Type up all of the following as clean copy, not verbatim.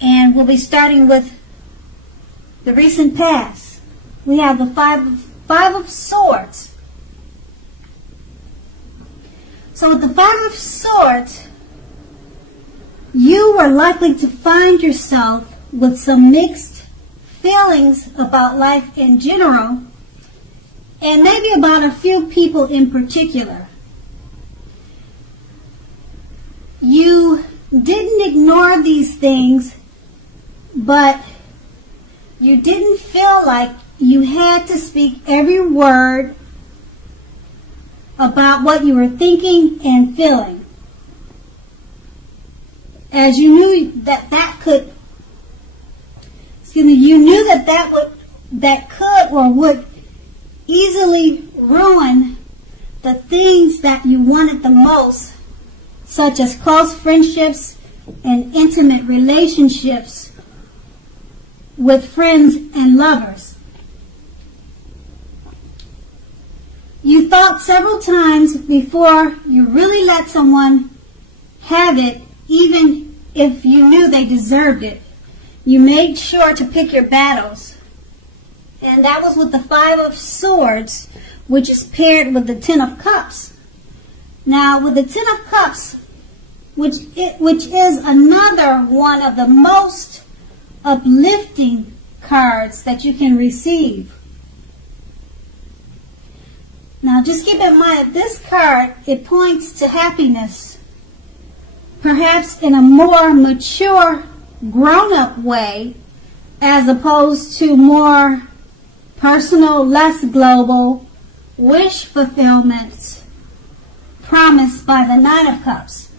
And we'll be starting with the recent past. We have the Five of Swords. So with the Five of Swords, you are likely to find yourself with some mixed feelings about life in general, and maybe about a few people in particular. You didn't ignore these things, but you didn't feel like you had to speak every word about what you were thinking and feeling, as you knew that could, you knew that could or would easily ruin the things that you wanted the most, such as close friendships and intimate relationships with friends and lovers. You thought several times before you really let someone have it, even if you knew they deserved it. You made sure to pick your battles. And that was with the Five of Swords, which is paired with the Ten of Cups. Now, with the Ten of Cups, which is another one of the most uplifting cards that you can receive. Now, just keep in mind, this card, it points to happiness, perhaps in a more mature, grown-up way, as opposed to more personal, less global, wish fulfillments promised by the Nine of Cups.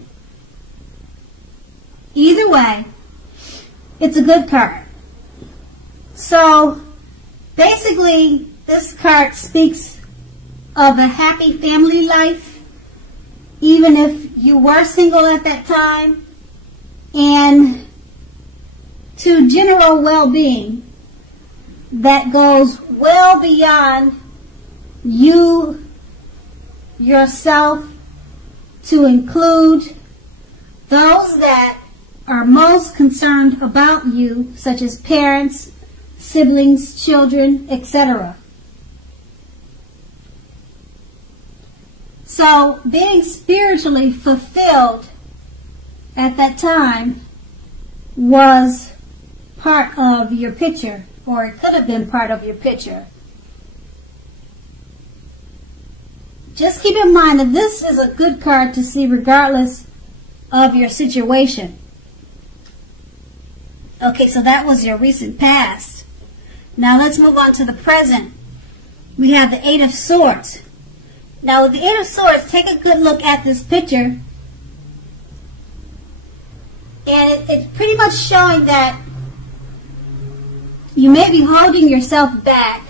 Either way, it's a good card. So, basically, this card speaks of a happy family life, even if you were single at that time, and to general well-being that goes well beyond you, yourself, to include those that are most concerned about you, such as parents, siblings, children, etc. So, being spiritually fulfilled at that time was part of your picture, or it could have been part of your picture. Just keep in mind that this is a good card to see regardless of your situation. Okay, so that was your recent past. Now let's move on to the present. We have the Eight of Swords. Now with the Eight of Swords, take a good look at this picture. And it's pretty much showing that you may be holding yourself back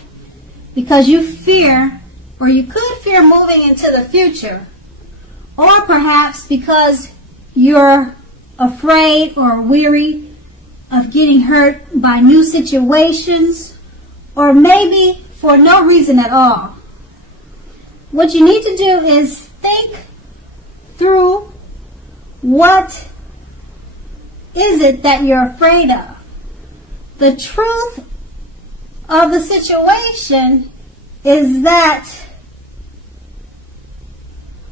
because you fear, or you could fear moving into the future, or perhaps because you're afraid or weary of getting hurt by new situations, or maybe for no reason at all. What you need to do is think through what is it that you're afraid of. The truth of the situation is that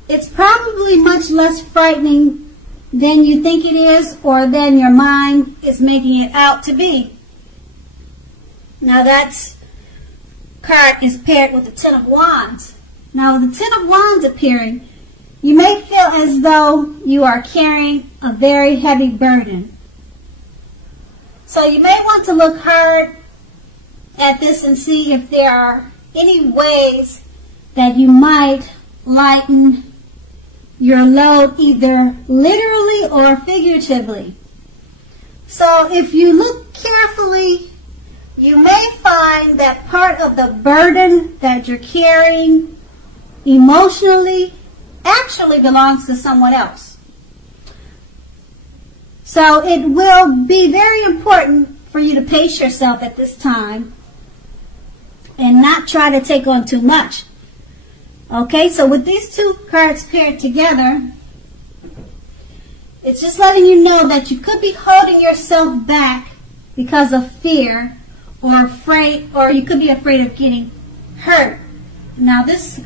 it's probably much less frightening than you think it is, or than your mind is making it out to be. Now that card is paired with the Ten of Wands. Now with the Ten of Wands appearing, you may feel as though you are carrying a very heavy burden. So you may want to look hard at this and see if there are any ways that you might lighten your load, either literally or figuratively. So if you look carefully, you may find that part of the burden that you're carrying emotionally actually belongs to someone else. So it will be very important for you to pace yourself at this time and not try to take on too much. Okay, so with these two cards paired together, It's just letting you know that you could be holding yourself back because of fear or afraid, or you could be afraid of getting hurt. Now this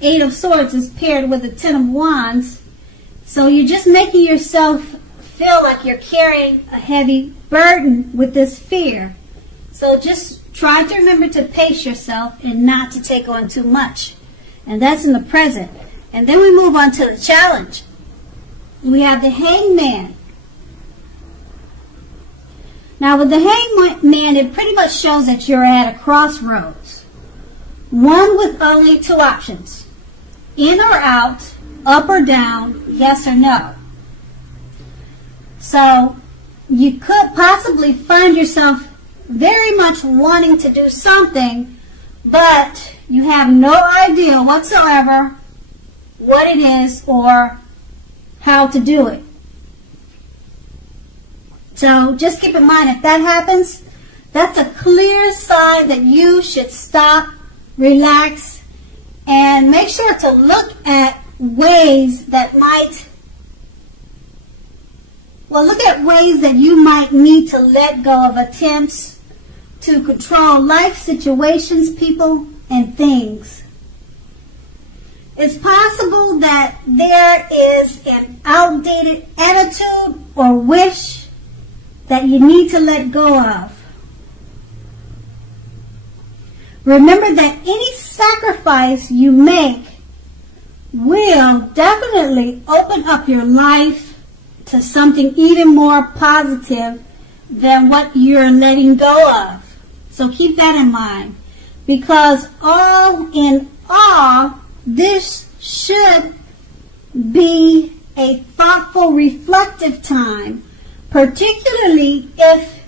Eight of Swords is paired with the Ten of Wands, so you're just making yourself feel like you're carrying a heavy burden with this fear. So just try to remember to pace yourself and not to take on too much. And that's in the present. And then we move on to the challenge. We have the Hangman. Now with the Hangman, it pretty much shows that you're at a crossroads. One with only two options. In or out, up or down, yes or no. So you could possibly find yourself very much wanting to do something, but you have no idea whatsoever what it is or how to do it. So just keep in mind, if that happens, that's a clear sign that you should stop, relax, and make sure to look at ways that you might need to let go of attempts to control life situations, people, and things. It's possible that there is an outdated attitude or wish that you need to let go of. Remember that any sacrifice you make will definitely open up your life to something even more positive than what you're letting go of. So keep that in mind, because all in all, this should be a thoughtful, reflective time, particularly if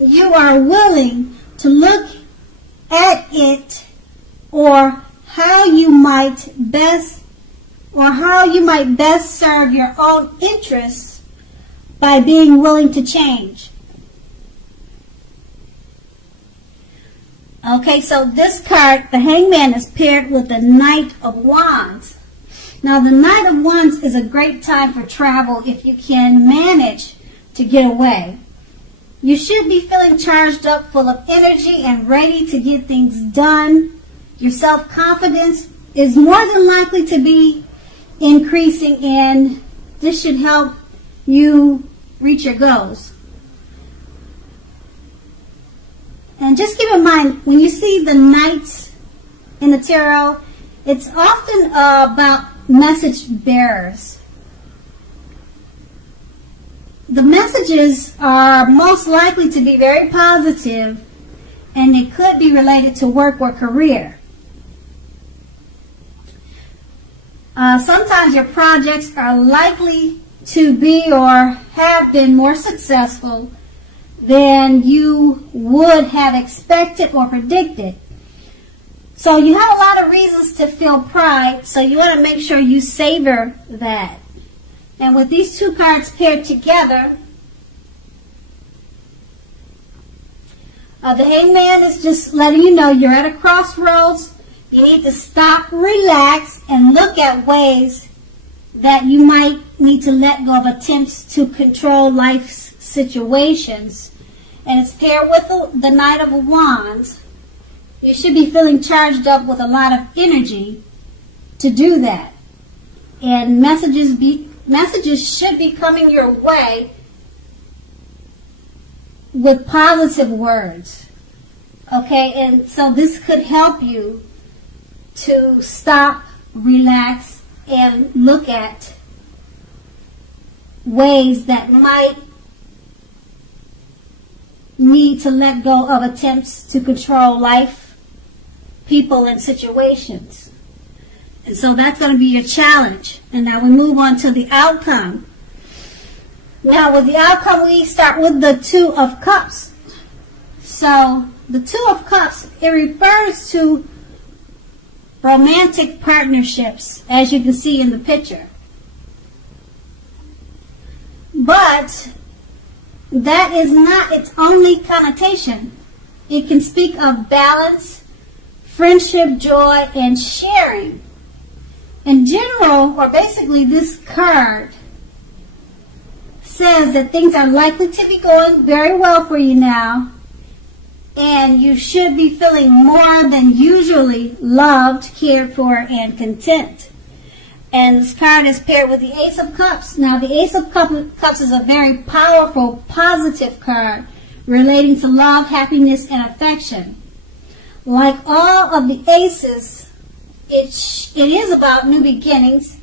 you are willing to look at it or how you might best serve your own interests by being willing to change. Okay, so this card, the Hangman, is paired with the Knight of Wands. Now, the Knight of Wands is a great time for travel if you can manage to get away. You should be feeling charged up, full of energy, and ready to get things done. Your self-confidence is more than likely to be increasing, and this should help you reach your goals. And just keep in mind, when you see the knights in the tarot, it's often about message bearers. The messages are most likely to be very positive, and they could be related to work or career. Sometimes your projects are likely to be or have been more successful than you would have expected or predicted. So you have a lot of reasons to feel pride, so you want to make sure you savor that. And with these two cards paired together, the Hangman is just letting you know you're at a crossroads. You need to stop, relax, and look at ways that you might need to let go of attempts to control life's situations. And it's paired with the Knight of Wands. You should be feeling charged up with a lot of energy to do that. And messages should be coming your way with positive words. Okay, and so this could help you to stop, relax, and look at ways that might need to let go of attempts to control life, people, and situations. And so that's going to be your challenge. And now we move on to the outcome. Now with the outcome, we start with the Two of Cups. So the Two of Cups, it refers to romantic partnerships, as you can see in the picture. But that is not its only connotation. It can speak of balance, friendship, joy, and sharing. In general, or basically this card says that things are likely to be going very well for you now, and you should be feeling more than usually loved, cared for, and content. And this card is paired with the Ace of Cups. Now, the Ace of Cups is a very powerful, positive card relating to love, happiness, and affection. Like all of the aces, it is about new beginnings,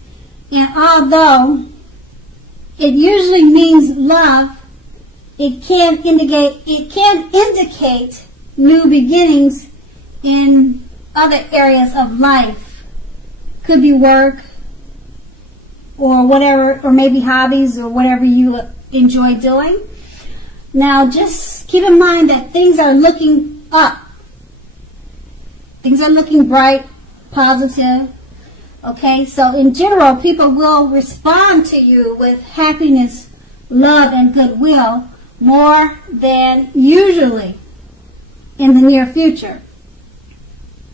and although it usually means love, it can indicate new beginnings in other areas of life. Could be work, or whatever, or maybe hobbies, or whatever you enjoy doing. Now, just keep in mind that things are looking up. Things are looking bright, positive. Okay, so in general, people will respond to you with happiness, love, and goodwill more than usually in the near future.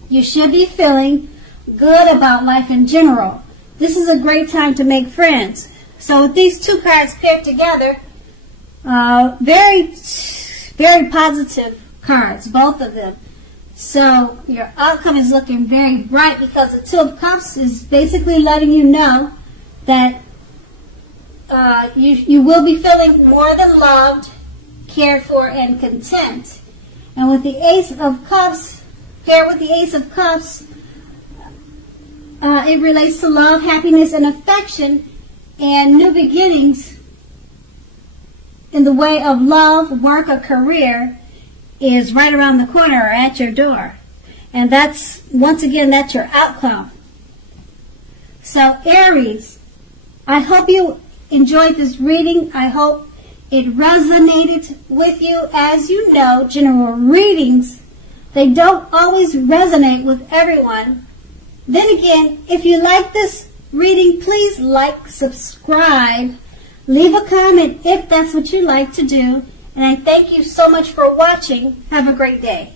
You should be feeling good about life in general. This is a great time to make friends. So with these two cards paired together, very, very positive cards, both of them. So your outcome is looking very bright because the Two of Cups is basically letting you know that you will be feeling more than loved, cared for, and content. And with the Ace of Cups, paired with the Ace of Cups, it relates to love, happiness, and affection, and new beginnings in the way of love, work, or career is right around the corner or at your door. And that's, once again, that's your outcome. So Aries, I hope you enjoyed this reading. I hope it resonated with you. As you know, general readings, they don't always resonate with everyone. Then again, if you like this reading, please like, subscribe, leave a comment if that's what you like to do. And I thank you so much for watching. Have a great day.